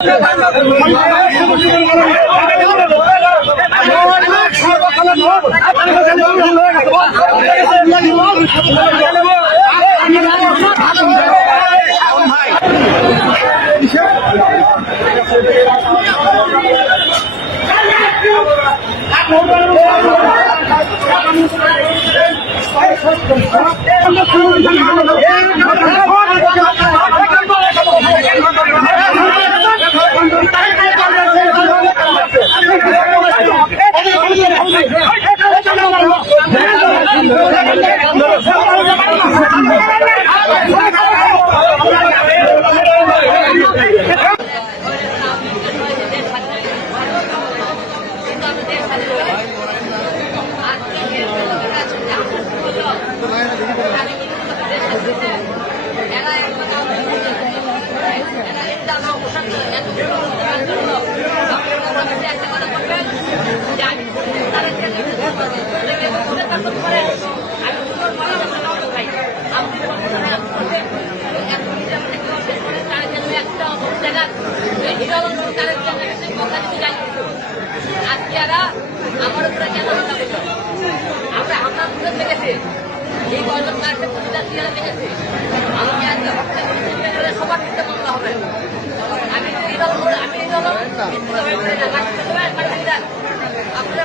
আজকে আমার উপরে কেন হামলা করল আমরা হামলা করে দেখেছি এই কয়জন কাছে প্রতিটা দিয়ে দেখেছি আমাকে আজকে হত্যা করে সবার দিতে মামলা হবে আমি এই দল আমি এই দল কিন্তু আমি করি না কাটতে দেবে কাটতে দেন আপনারা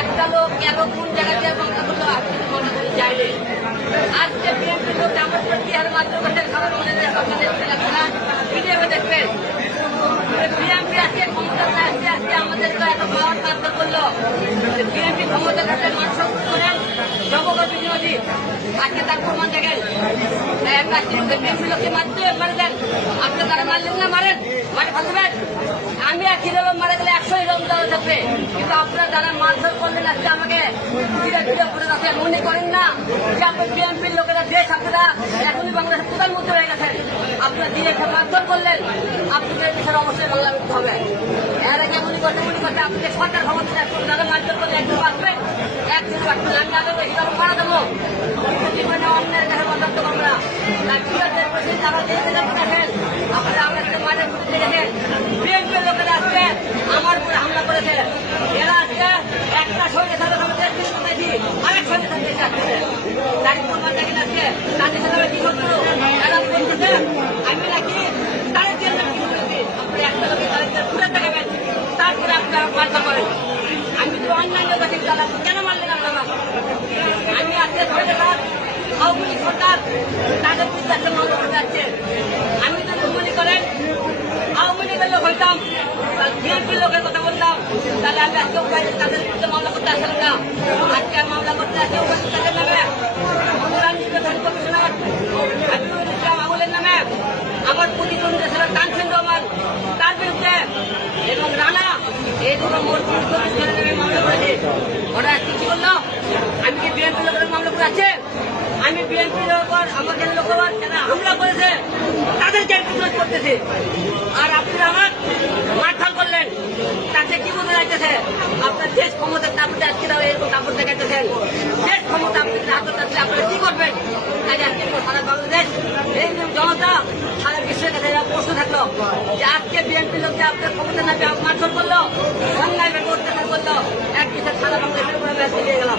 একটা লোক কেন কোন করি যায়নি। আজকে আর মনে আজকে ক্ষমতা আসছে আজকে আজকে তার প্রমাণ দেখেন। বিএনপি লোককে মারতে মারে দেন আপনি তারা মারলেন না মারেন মারে আমি কিলো লোক মারা একশো লোক দেওয়া যাবে কিন্তু আপনারা যারা মারধর করলেন আজকে আমাকে, ধীরে ধীরে করে রাখেন মনে করেন না যে আপনার বিএনপির লোকেরা দেশ আপনারা এখনই বাংলাদেশের প্রধানমন্ত্রী হয়ে গেছেন আপনারা দিয়ে মারধর করলেন, আপনাদের বিষয়ে অবশ্যই বাংলা করতে হবে। এর আগে মনে করতে মনে করতে আপনি যে সরকার একজন যারা মারধর করলে একজন বাঁচবেন একজন বাঁচবেন আমি আগে বেশি কারণ মারা দেবো জীবনে অন্যের কাছে বন্ধ করব না। তারা যে বিরোধ আমার উপরে করেছে। এরা আজকে একটা সঙ্গে সাথে সাথে দেশ করেছি আরেক সঙ্গে সাথে সাথে আমি কি আমি আমি তো কেন মারলেন আপনারা আমি আজকে ধরে গেলাম আওয়ামী লীগ একটা মামলা করতে যাচ্ছে আমি মনে করেন। আওয়ামী লীগের লোক হইতাম বিএনপির লোকের কথা বলতাম। তাহলে আমি আজকে উপায় তাদের বিরুদ্ধে মামলা করতে আসলাম না। আজকে মামলা করতে তাদের নামে। নামে। আমার প্রতিদ্বন্দ্বী ছিল তানসেন রহমান তার বিরুদ্ধে। এবং রানা, এই দুটো মামলা করেছে। ওরা কি করল আমি কি বিএনপি লোকের মামলা করে আছে আমি বিএনপি লোকর আমাদের লোকর যারা হামলা করেছে তাদেরকে প্রতিরোধ করতেছে। আর আপনি আমার মারধর করলেন। তাতে কি বলতে যাইতেছে আপনার দেশ ক্ষমতা তারপরে আজকে দাও এরকম কাপড় দেখাইতেছেন। দেশ ক্ষমতা আপনি হাতে থাকলে আপনারা কি করবেন? তাই আজকে সারা বাংলাদেশ এই যে জনতা সারা বিশ্বের কাছে এরা প্রশ্ন থাকল যে আজকে বিএনপি লোক যে আপনার ক্ষমতা না পেয়ে মারধর করল? অন্যায় অত্যাচার করল? এক বিষয় সারা বাংলাদেশের উপরে ম্যাচ দিয়ে গেলাম।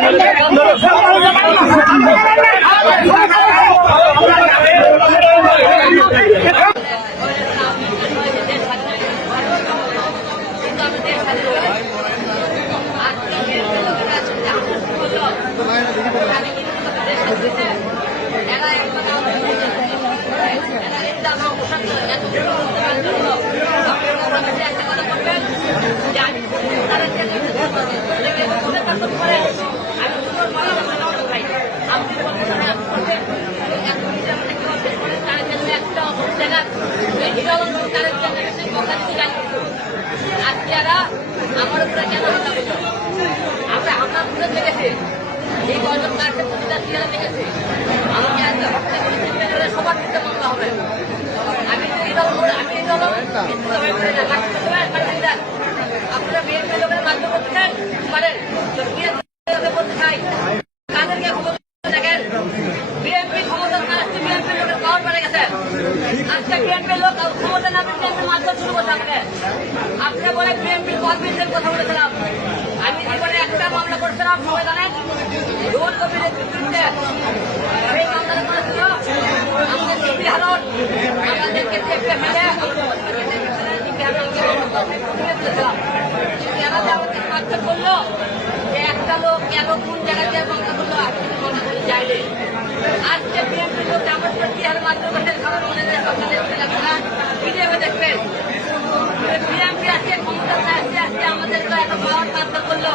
hey, একটা লোকের গেছে। আজকে লোক শুরু বলে বিএনপি কর্মীদের কথা বলেছিলাম। আমি জীবনে একটা মামলা করছিলাম, সবাই জানেন? করল যে একটা লোক কেন কোন জায়গা দিয়ে মামলা করল আপনি মনে করে যাইলে আজকে বিএনপি লোক আমার প্রতি আর মাত্র করতে খাবার মনে যায় সকালে উঠে লাগবে ভিডিও দেখবেন বিএনপি আজকে ক্ষমতাতে আসতে আসতে আমাদের এত পাওয়ার মারধর করল।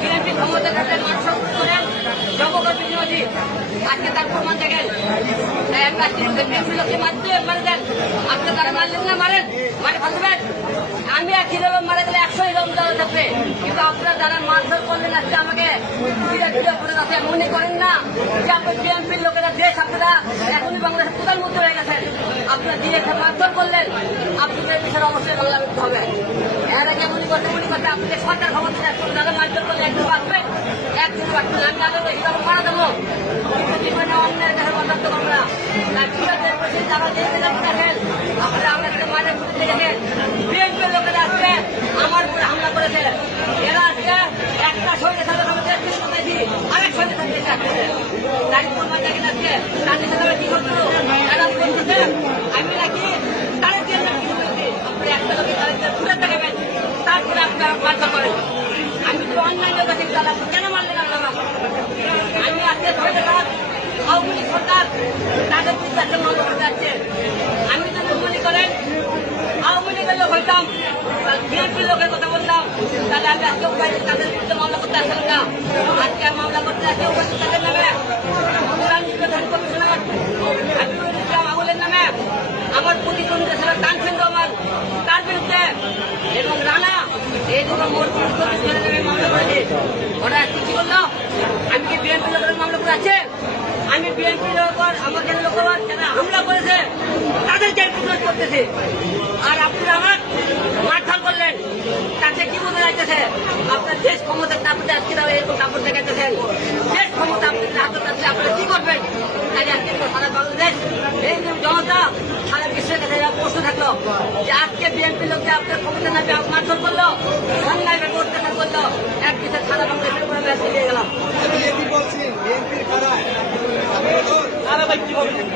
বিএনপি ক্ষমতা কাছে মানুষ করেন জগগর বিরোধী আজকে তার প্রমাণ দেখেন। মারে দেন। আপনি তারা মারলেন না, মারেন। মারে ফাঁসবেন আমি এক হিরো মারা গেলে একশো হিরো দেওয়া থাকবে। কিন্তু আপনারা যারা মারধর করলেন আজকে আমাকে মনে করেন না। যে আপনার বিএনপির লোকেরা দেশ আপনারা এখনই বাংলাদেশের প্রধানমন্ত্রী হয়ে গেছেন। আপনারা দিয়ে মারধর করলেন। আপনাদের বিষয়ে অবশ্যই বাংলা হবে। এর আগে মনে করতে মনে করতে আপনি সরকার ক্ষমতা যারা মারধর করলে একজন বাঁচবে একজন বাঁচবে আমি আগে হিসাবে মারা দেবো কিন্তু জীবনে অন্যের কাছে বরদাস্ত করব না আর ঠিক আছে বলছি যারা যে জায়গাতে দেখেন আপনারা আমরা একটা মাঠে ঘুরতে দেখেন বিএনপির লোকেরা আজকে আমার উপরে হামলা করেছে এরা আজকে একটা সঙ্গে সাথে আমাদের আরেক সঙ্গে সাথে আসছে গাড়ি প্রমাণ দেখেন আজকে করতো এরা বলতেছে আমি নাকি তাদের একটা লোকে তাদের ঘুরে দেখাবেন তারপরে আপনারা বাধ্য করেন আমি তো কেন মারলেন আপনারা আমি আজকে ধরে আওয়ামী লীগ সরকার তাদের বিরুদ্ধে মামলা করতে যাচ্ছে। আমি যদি মনে করেন, আওয়ামী লীগের লোক হইতাম, বিএনপির লোকের কথা বলতাম, তাহলে আমি আজকে উপায় তাদের বিরুদ্ধে মামলা করতে আসলাম না। আজকে মামলা করতে আসছে উপায় তাদের নামে। প্রধান কমিশনার হাবিবুল ইসলাম আবুলের নামে। আমার প্রতিদ্বন্দ্বী ছিল তানসিন রহমান তার বিরুদ্ধে এবং রানা, এই দুটো মোট নামে মামলা করেছে। ওরা কি করল আমি কি বিএনপি মামলা করে আছে আমি বিএনপি লোকর আমাদের লোকের যারা হামলা করেছে, তাদেরকে প্রতিরোধ করতেছে। আর আপনারা আমার মারধর করলেন, তাতে কি বোঝা যাইতেছে? আপনার দেশ ক্ষমতা তারপরে আজকে তারা এরকম কাপড় দেখাইতেছেন। দেশ ক্ষমতা আপনাদের হাতে আপনারা কি করবেন? তাই আজকে সারা বাংলাদেশ, এই জনতা, সারা বিশ্বের কাছে প্রশ্ন থাকল। বিএনপি লোককে আপনার ক্ষমতা না পেয়ে মারধর করল সংগ্রামে দেখা করল এক দিকে সারা বাংলাদেশের উপরে ম্যাচ দিয়ে গেলাম। কি বলছি বিএনপির কারা? আরে ভাই কি বলছেন?